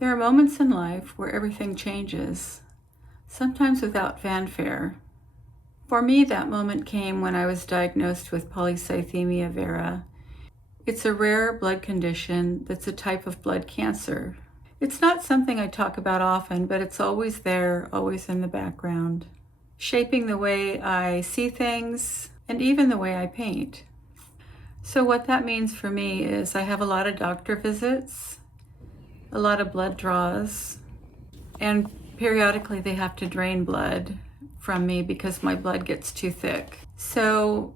There are moments in life where everything changes, sometimes without fanfare. For me, that moment came when I was diagnosed with Polycythemia Vera. It's a rare blood condition that's a type of blood cancer. It's not something I talk about often, but it's always there, always in the background, shaping the way I see things and even the way I paint. So what that means for me is I have a lot of doctor visits, a lot of blood draws, and periodically they have to drain blood from me because my blood gets too thick. So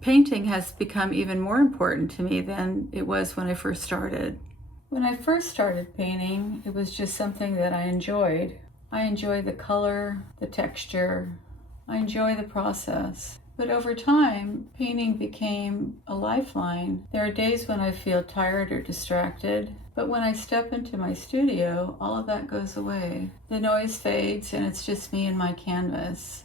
painting has become even more important to me than it was when I first started. When I first started painting, it was just something that I enjoyed. I enjoy the color, the texture, I enjoy the process. But over time, painting became a lifeline. There are days when I feel tired or distracted, but when I step into my studio, all of that goes away. The noise fades and it's just me and my canvas.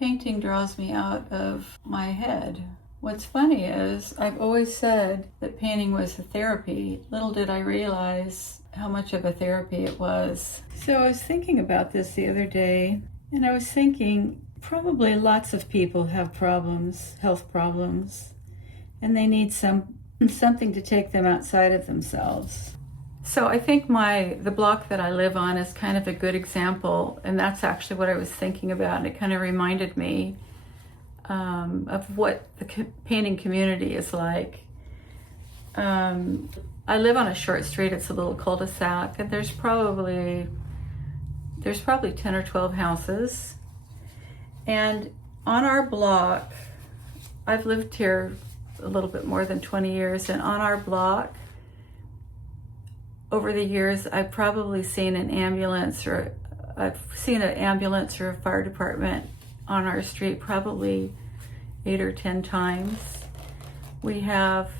Painting draws me out of my head. What's funny is I've always said that painting was a therapy. Little did I realize how much of a therapy it was. So I was thinking about this the other day, and I was thinking probably lots of people have problems, health problems, and they need something to take them outside of themselves. So I think the block that I live on is kind of a good example, and that's actually what I was thinking about, and it kind of reminded me of what the painting community is like. I live on a short street. It's a little cul-de-sac, and there's probably 10 or 12 houses. And on our block, I've lived here a little bit more than 20 years, and on our block, over the years, I've probably seen an ambulance or a fire department on our street probably 8 or 10 times. We have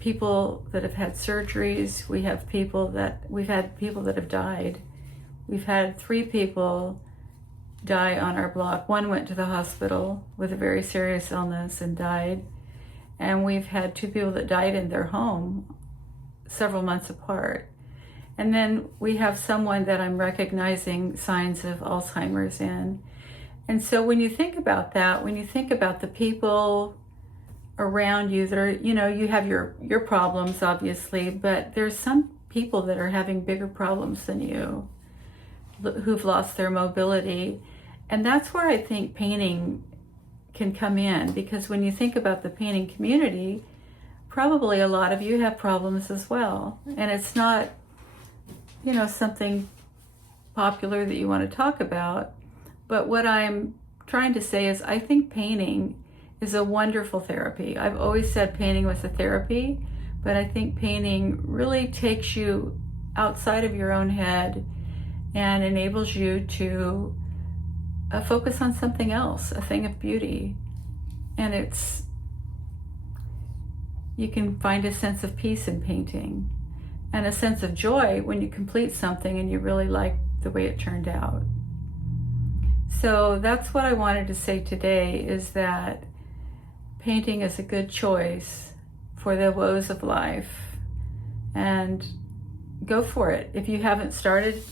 people that have had surgeries. We've had people that have died. We've had 3 people die on our block. One went to the hospital with a very serious illness and died. And we've had 2 people that died in their home several months apart. And then we have someone that I'm recognizing signs of Alzheimer's in. And so when you think about that, when you think about the people around you that are, you have your problems, obviously, but there's some people that are having bigger problems than you, who've lost their mobility. And that's where I think painting can come in, because when you think about the painting community, probably a lot of you have problems as well. And it's not, something popular that you want to talk about. But what I'm trying to say is I think painting is a wonderful therapy. I've always said painting was a therapy, but I think painting really takes you outside of your own head and enables you to focus on something else, a thing of beauty. And you can find a sense of peace in painting and a sense of joy when you complete something and you really like the way it turned out. So that's what I wanted to say today, is that painting is a good choice for the woes of life, and go for it. If you haven't started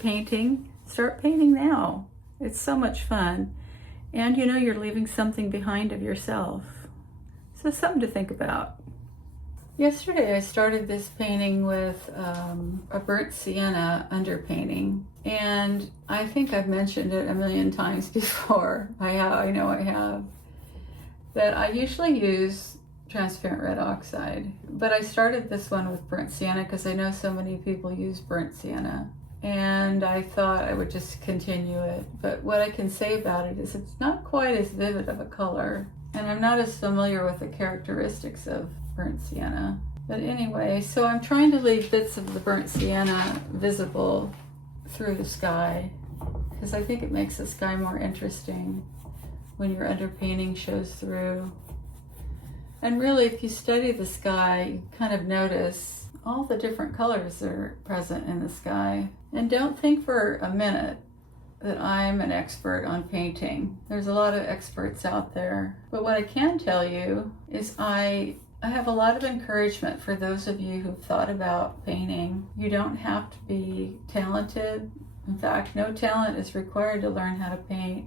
painting, start painting now. It's so much fun. And you're leaving something behind of yourself. So something to think about. Yesterday I started this painting with a burnt sienna underpainting, and I think I've mentioned it a million times before. I know I have. That I usually use transparent red oxide, but I started this one with burnt sienna because I know so many people use burnt sienna, and I thought I would just continue it. But what I can say about it is it's not quite as vivid of a color, and I'm not as familiar with the characteristics of burnt sienna. But anyway, so I'm trying to leave bits of the burnt sienna visible through the sky, because I think it makes the sky more interesting when your underpainting shows through. And really, if you study the sky, you kind of notice all the different colors that are present in the sky. And don't think for a minute that I'm an expert on painting. There's a lot of experts out there. But what I can tell you is I I have a lot of encouragement for those of you who've thought about painting. You don't have to be talented. In fact, no talent is required to learn how to paint.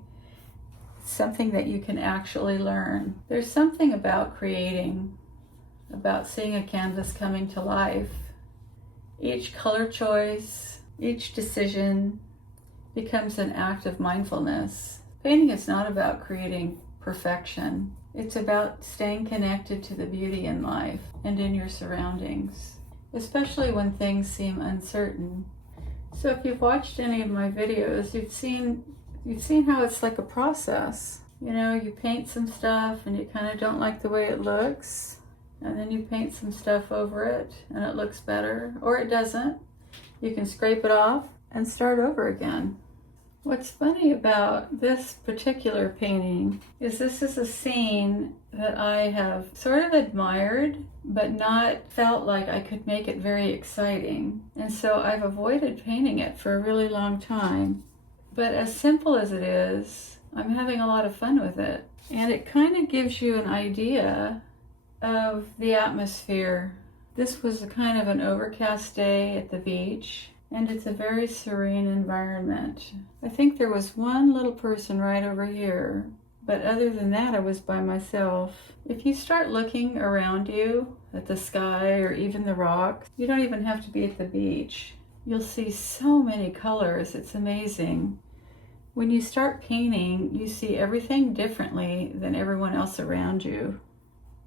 It's something that you can actually learn. There's something about creating, about seeing a canvas coming to life. Each color choice, each decision becomes an act of mindfulness. Painting is not about creating perfection. It's about staying connected to the beauty in life and in your surroundings, especially when things seem uncertain. So if you've watched any of my videos, you've seen how it's like a process. You know, you paint some stuff and you kind of don't like the way it looks, and then you paint some stuff over it and it looks better, or it doesn't. You can scrape it off and start over again. What's funny about this particular painting is this is a scene that I have sort of admired, but not felt like I could make it very exciting. And so I've avoided painting it for a really long time. But as simple as it is, I'm having a lot of fun with it. And it kind of gives you an idea of the atmosphere. This was a kind of an overcast day at the beach, and it's a very serene environment. I think there was one little person right over here, but other than that, I was by myself. If you start looking around you at the sky or even the rocks, you don't even have to be at the beach. You'll see so many colors, it's amazing. When you start painting, you see everything differently than everyone else around you.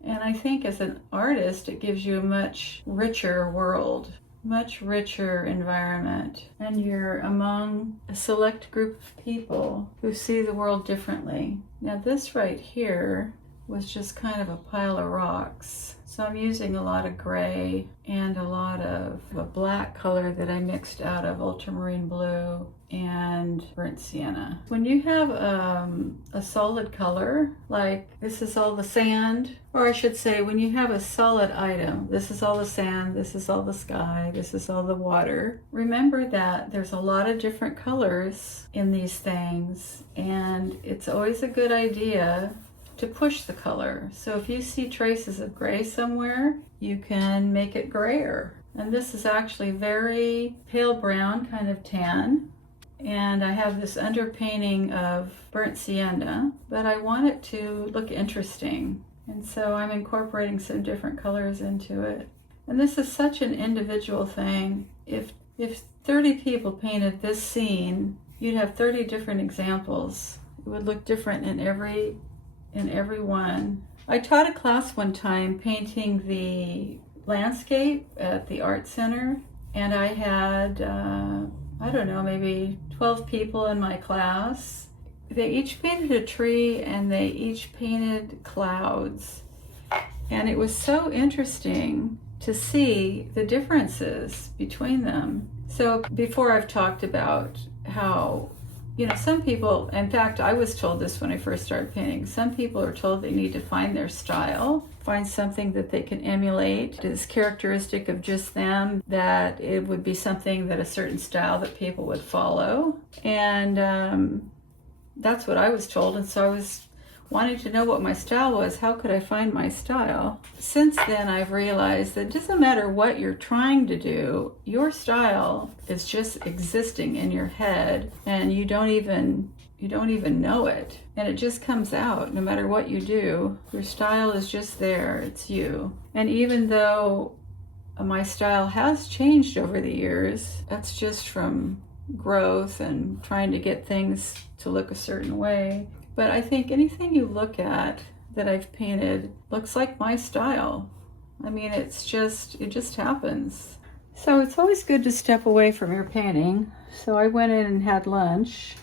And I think as an artist, it gives you a much richer world, much richer environment. And you're among a select group of people who see the world differently. Now this right here was just kind of a pile of rocks. So I'm using a lot of gray and a lot of a black color that I mixed out of ultramarine blue and burnt sienna. When you have a solid color, like this is all the sand, or I should say when you have a solid item, this is all the sand, this is all the sky, this is all the water, remember that there's a lot of different colors in these things, and it's always a good idea to push the color. So if you see traces of gray somewhere, you can make it grayer. And this is actually very pale brown, kind of tan. And I have this underpainting of burnt sienna, but I want it to look interesting. And so I'm incorporating some different colors into it. And this is such an individual thing. If 30 people painted this scene, you'd have 30 different examples. It would look different in every one. I taught a class one time painting the landscape at the art center, and I had, I don't know, maybe 12 people in my class. They each painted a tree and they each painted clouds. And it was so interesting to see the differences between them. So before I've talked about how, you know, some people, in fact, I was told this when I first started painting, some people are told they need to find their style, find something that they can emulate, that is characteristic of just them, that it would be something that a certain style that people would follow. And that's what I was told. And so I was wanting to know what my style was. How could I find my style? Since then, I've realized that it doesn't matter what you're trying to do, your style is just existing in your head, and you don't even know it. And it just comes out no matter what you do. Your style is just there, it's you. And even though my style has changed over the years, that's just from growth and trying to get things to look a certain way. But I think anything you look at that I've painted looks like my style. I mean, it just happens. So it's always good to step away from your painting. So I went in and had lunch.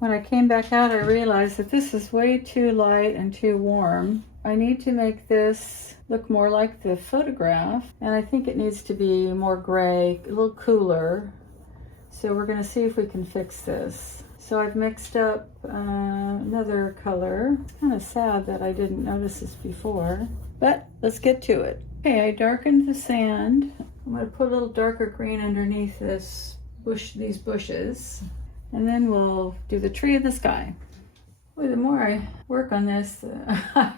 When I came back out, I realized that this is way too light and too warm. I need to make this look more like the photograph, and I think it needs to be more gray, a little cooler. So we're gonna see if we can fix this. So I've mixed up another color. It's kind of sad that I didn't notice this before, but let's get to it. Okay, I darkened the sand. I'm going to put a little darker green underneath these bushes, and then we'll do the tree in the sky. Boy, the more I work on this, I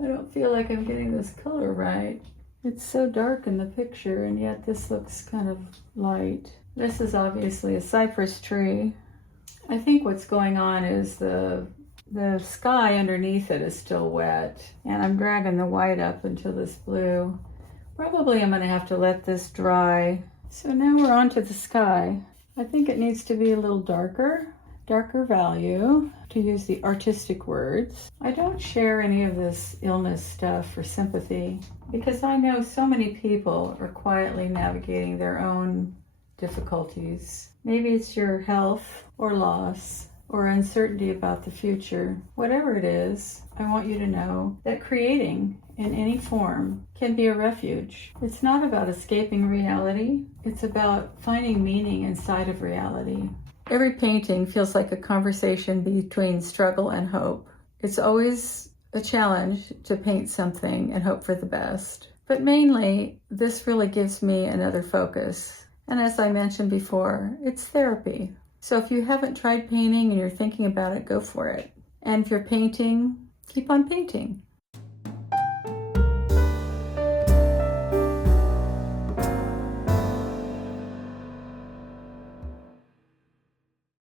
don't feel like I'm getting this color right. It's so dark in the picture, and yet this looks kind of light. This is obviously a cypress tree. I think what's going on is the sky underneath it is still wet, and I'm dragging the white up into this blue. Probably I'm going to have to let this dry. So now we're on to the sky. I think it needs to be a little darker value, to use the artistic words. I don't share any of this illness stuff for sympathy because I know so many people are quietly navigating their own difficulties. Maybe it's your health or loss or uncertainty about the future. Whatever it is, I want you to know that creating in any form can be a refuge. It's not about escaping reality. It's about finding meaning inside of reality. Every painting feels like a conversation between struggle and hope. It's always a challenge to paint something and hope for the best. But mainly, this really gives me another focus. And as I mentioned before, it's therapy. So if you haven't tried painting and you're thinking about it, go for it. And if you're painting, keep on painting.